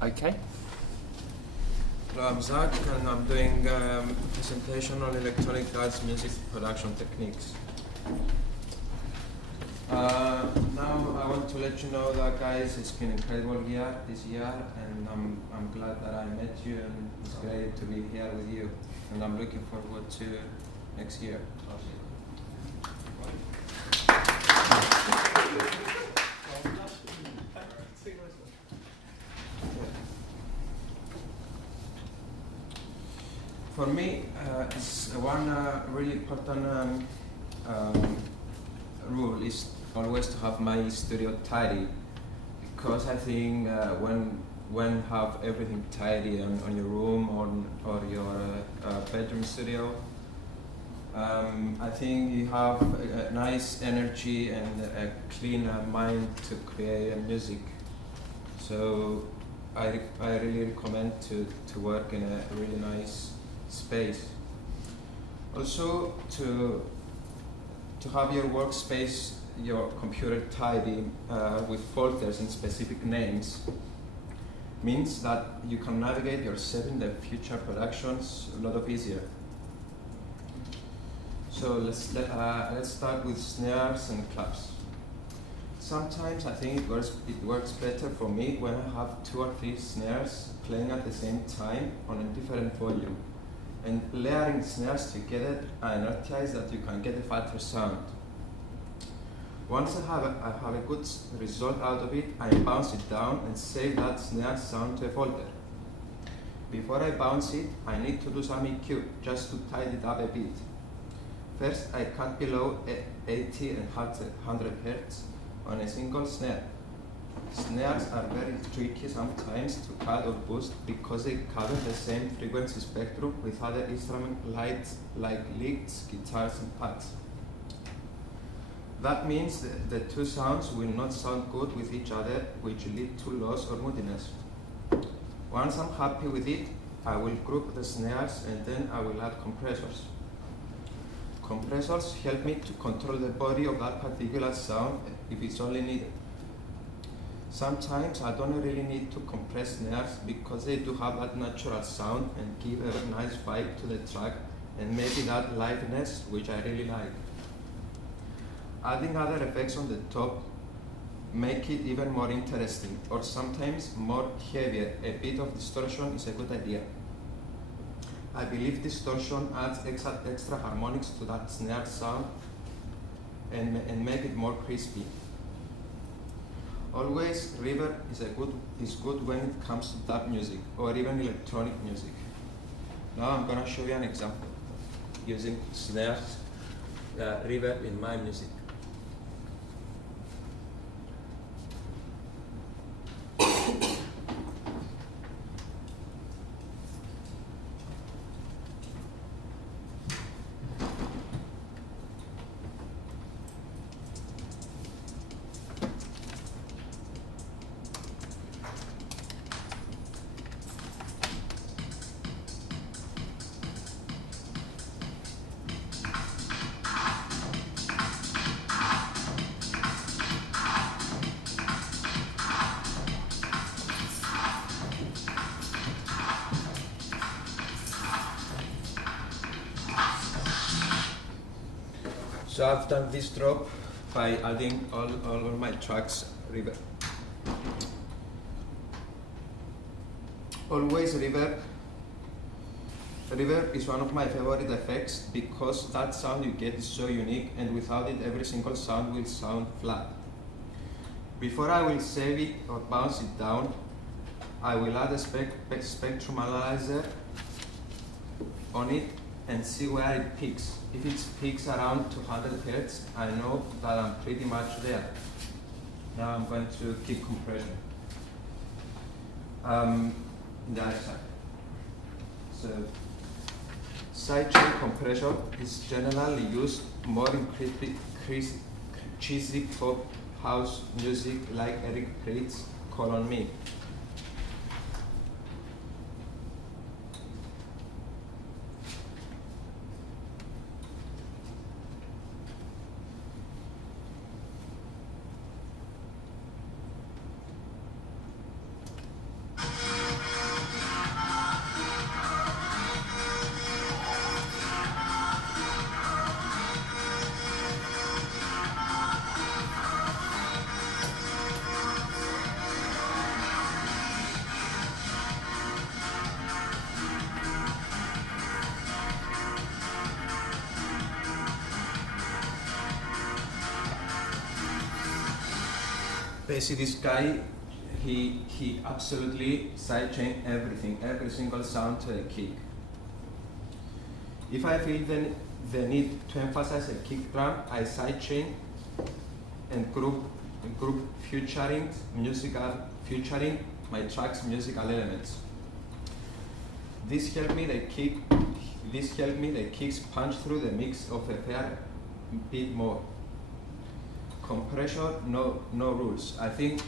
Okay. Hello, I'm Zach, and I'm doing a presentation on electronic dance music production techniques. Now I want to let you know that, guys, it's been an incredible year this year, and I'm glad that I met you, and it's great to be here with you, and I'm looking forward to next year. For me, it's one really important rule is always to have my studio tidy, because I think when have everything tidy on your room or your bedroom studio, I think you have a nice energy and a clean mind to create music. So I really recommend to work in a really nice space. Also, to have your workspace, your computer tidy with folders and specific names means that you can navigate yourself in the future productions a lot easier. So let's start with snares and claps. Sometimes I think it works better for me when I have 2 or 3 snares playing at the same time on a different volume. And layering snares together, I notice that you can get a fatter sound. Once I have a good result out of it, I bounce it down and save that snare sound to a folder. Before I bounce it, I need to do some EQ just to tidy it up a bit. First, I cut below 80 and 100 Hz on a single snare. Snares are very tricky sometimes to cut or boost because they cover the same frequency spectrum with other instrument lights like licks, guitars, and pads. That means the 2 sounds will not sound good with each other, which lead to loss or moodiness. Once I'm happy with it, I will group the snares and then I will add compressors. Compressors help me to control the body of that particular sound if it's only needed. Sometimes I don't really need to compress snares because they do have that natural sound and give a nice vibe to the track and maybe that liveliness, which I really like. Adding other effects on the top make it even more interesting, or sometimes more heavier. A bit of distortion is a good idea. I believe distortion adds extra harmonics to that snare sound and make it more crispy. Always, reverb is good when it comes to dub music or even electronic music. Now I'm going to show you an example using snares, reverb in my music. So I've done this drop by adding all of my tracks reverb. Always reverb. Reverb is one of my favorite effects because that sound you get is so unique, and without it every single sound will sound flat. Before I will save it or bounce it down, I will add a spectrum analyzer on it and see where it peaks. If it peaks around 200 Hz, I know that I'm pretty much there. Now I'm going to keep compression. The other side. So, sidechain compression is generally used more in cheesy pop house music like Eric Pritch's Call on Me. Okay, see this guy, he absolutely sidechain everything, every single sound to a kick. If I feel the need to emphasize a kick drum, I sidechain and group featuring my track's musical elements. This helped me the kicks punch through the mix of a fair bit more. Compression, no rules. I think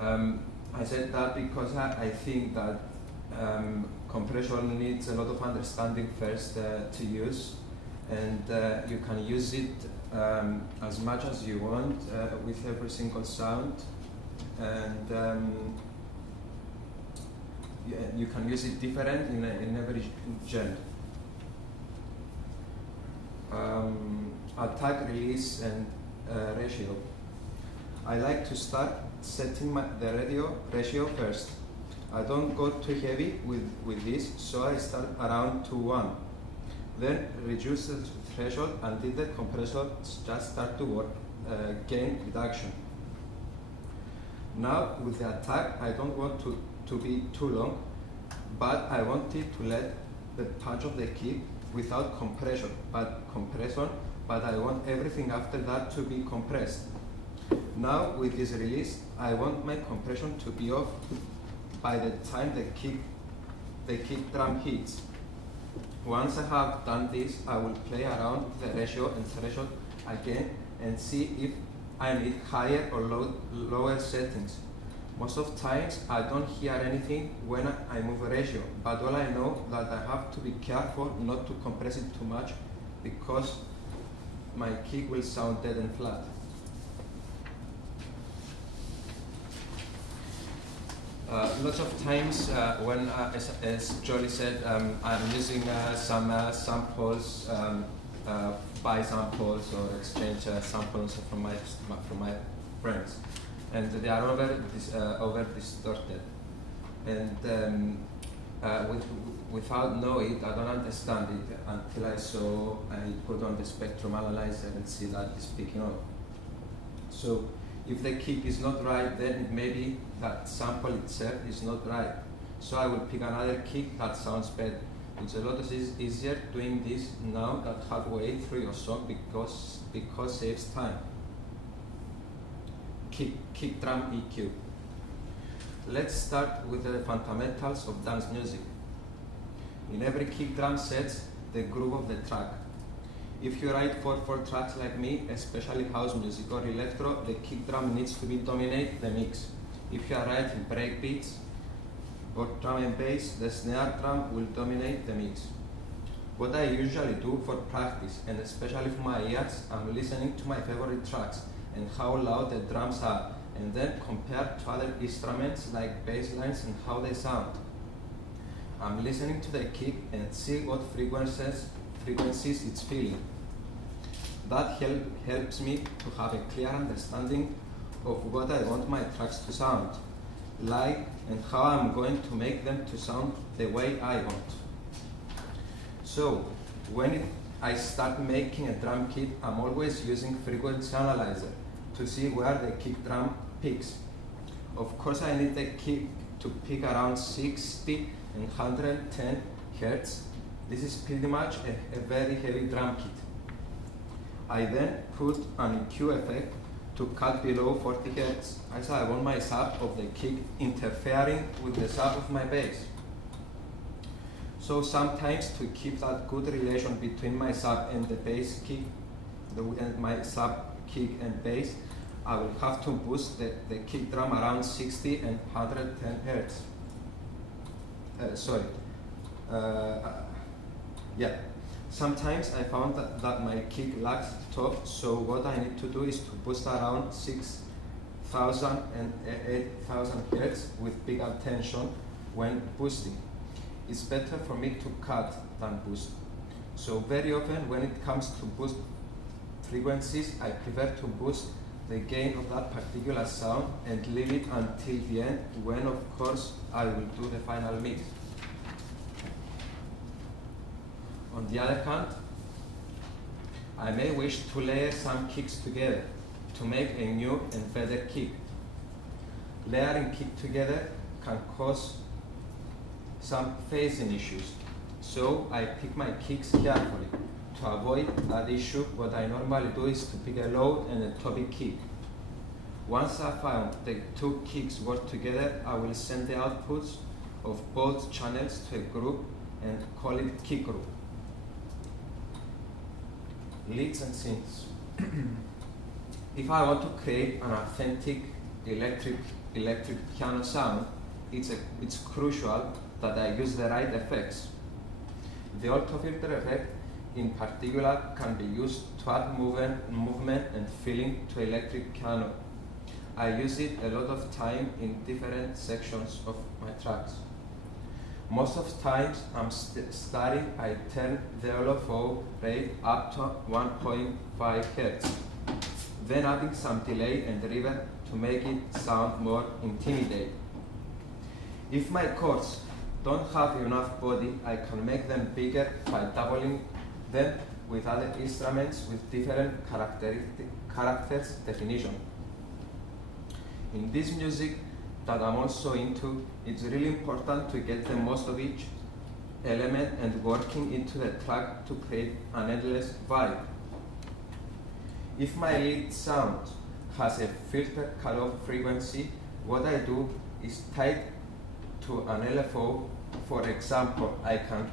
I said that because I think that compression needs a lot of understanding first to use, and you can use it as much as you want with every single sound, and you can use it different in every genre. Attack, release, and ratio. I like to start setting the ratio first. I don't go too heavy with this, so I start around 2:1. Then reduce the threshold until the compressor just start to work, gain reduction. Now with the attack, I don't want to be too long, but I want it to let the punch of the kick without compression, but I want everything after that to be compressed. Now with this release, I want my compression to be off by the time the kick drum hits. Once I have done this, I will play around with the ratio and threshold again and see if I need higher or lower settings. Most of times I don't hear anything when I move a ratio, but all I know that I have to be careful not to compress it too much because my kick will sound dead and flat. Lots of times when, as Jolly said, I'm using some samples, buy samples or exchange samples from my friends, and they are over distorted, and without knowing it, I don't understand it until I put on the spectrum analyzer and see that it's picking up. So if the kick is not right, then it may be that sample itself is not right. So I will pick another kick that sounds better. It's a lot easier doing this now than halfway through your song because saves time. Kick drum EQ. Let's start with the fundamentals of dance music. In every kick drum sets the groove of the track. If you write 4/4 tracks like me, especially house music or electro, the kick drum needs to dominate the mix. If you are writing break beats or drum and bass, the snare drum will dominate the mix. What I usually do for practice, and especially for my ears, I'm listening to my favorite tracks and how loud the drums are, and then compare to other instruments like bass lines and how they sound. I'm listening to the kick and see what frequencies it's feeling. That helps me to have a clear understanding of what I want my tracks to sound like and how I'm going to make them to sound the way I want. So when I start making a drum kit, I'm always using frequency analyzer to see where the kick drum peaks. Of course, I need the kick to peak around 60 and 110 Hz. This is pretty much a very heavy drum kit. I then put an EQ effect to cut below 40 Hz, as I want my sub of the kick interfering with the sub of my bass. So sometimes to keep that good relation between my sub and the bass kick, and my sub kick and bass, I will have to boost the kick drum around 60 and 110 Hz. Sometimes I found that my kick lags top, so what I need to do is to boost around 6,000 and 8,000 Hz with big attention when boosting. It's better for me to cut than boost. So very often when it comes to boost frequencies, I prefer to boost the gain of that particular sound and leave it until the end, when of course I will do the final mix. On the other hand, I may wish to layer some kicks together to make a new and better kick. layering kick together can cause some phasing issues. So I pick my kicks carefully. To avoid that issue, what I normally do is to pick a low and a toppy kick. Once I found the two kicks work together, I will send the outputs of both channels to a group and call it kick group. Leads and synths. If I want to create an authentic electric piano sound, it's crucial that I use the right effects. The auto filter effect in particular can be used to add movement and feeling to electric piano. I use it a lot of time in different sections of my tracks. Most of the times I'm starting, I turn the LFO rate up to 1.5 Hz, then adding some delay and reverb to make it sound more intimidating. If my chords don't have enough body, I can make them bigger by doubling them with other instruments with different characters definition. In this music that I'm also into, it's really important to get the most of each element and working into the track to create an endless vibe. If my lead sound has a filter cutoff frequency, what I do is tie to an LFO. For example, I can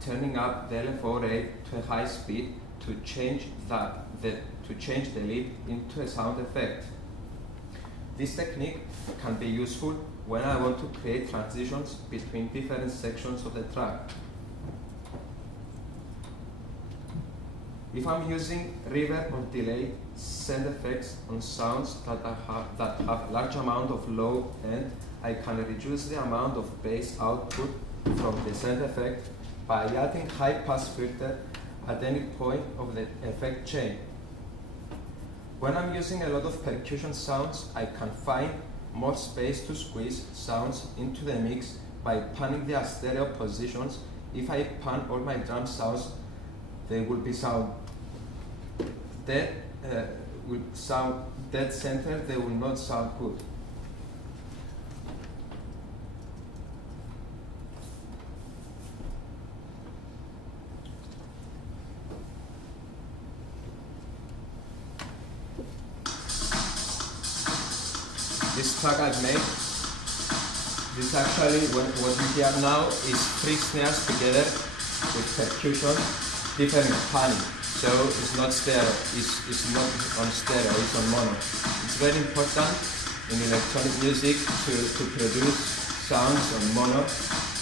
turning up the LFO rate to a high speed to change the lead into a sound effect. This technique can be useful when I want to create transitions between different sections of the track. If I'm using reverb or delay send effects on sounds that have large amount of low end, I can reduce the amount of bass output from the send effect by adding high pass filter at any point of the effect chain. When I'm using a lot of percussion sounds, I can find more space to squeeze sounds into the mix by panning their stereo positions. If I pan all my drum sounds, they will be sound dead center, they will not sound good. This track I've made, this actually, what you hear now is 3 snares together with percussion, different panning. So it's not stereo, it's not on stereo, it's on mono. It's very important in electronic music to produce sounds on mono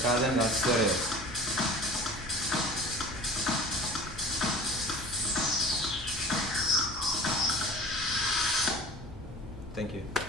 rather than stereo. Thank you.